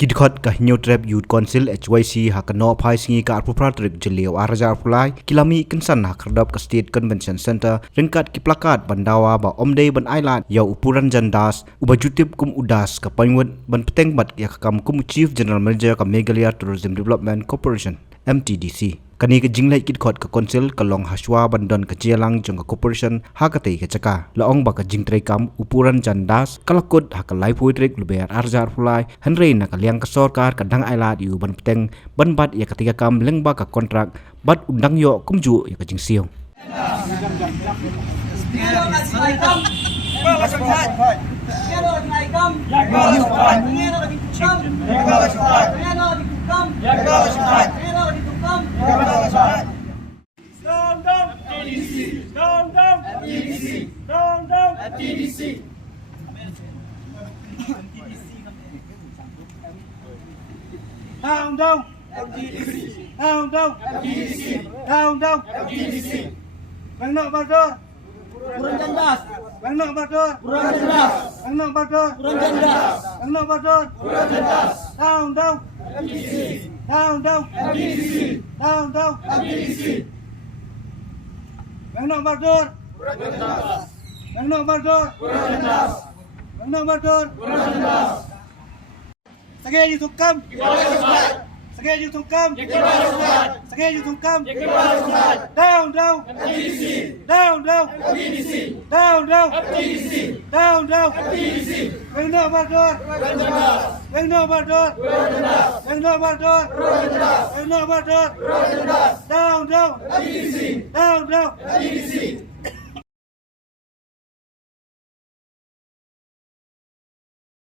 Kidkot ka New Trap Youth Council HYC hakano phai singi ka arpupratrik jelio arajar pulai kilami kensan hakardap ka State Convention Center ringkat ki plakat bandawa ba omdei ban island ya upuran jandas ubajutip kum udas ka pangwet ban peteng bat ya kam kum Chief General Manager ka Meghalaya Tourism Development Corporation MTDC kani ke jinglai Kidkot ka council ka long haswa bandon ka jelang jong ka corporation hakatei ka caka laong ba ka jingtrei kam upuran jandas kalakut hakalai puitrik luber arjar pulai henry na kaliang ka sorkar kadang ailat yu ban peteng ban bat ya ketiga kam lengba ka kontrak bat undang yo kumju ya ka jingsiong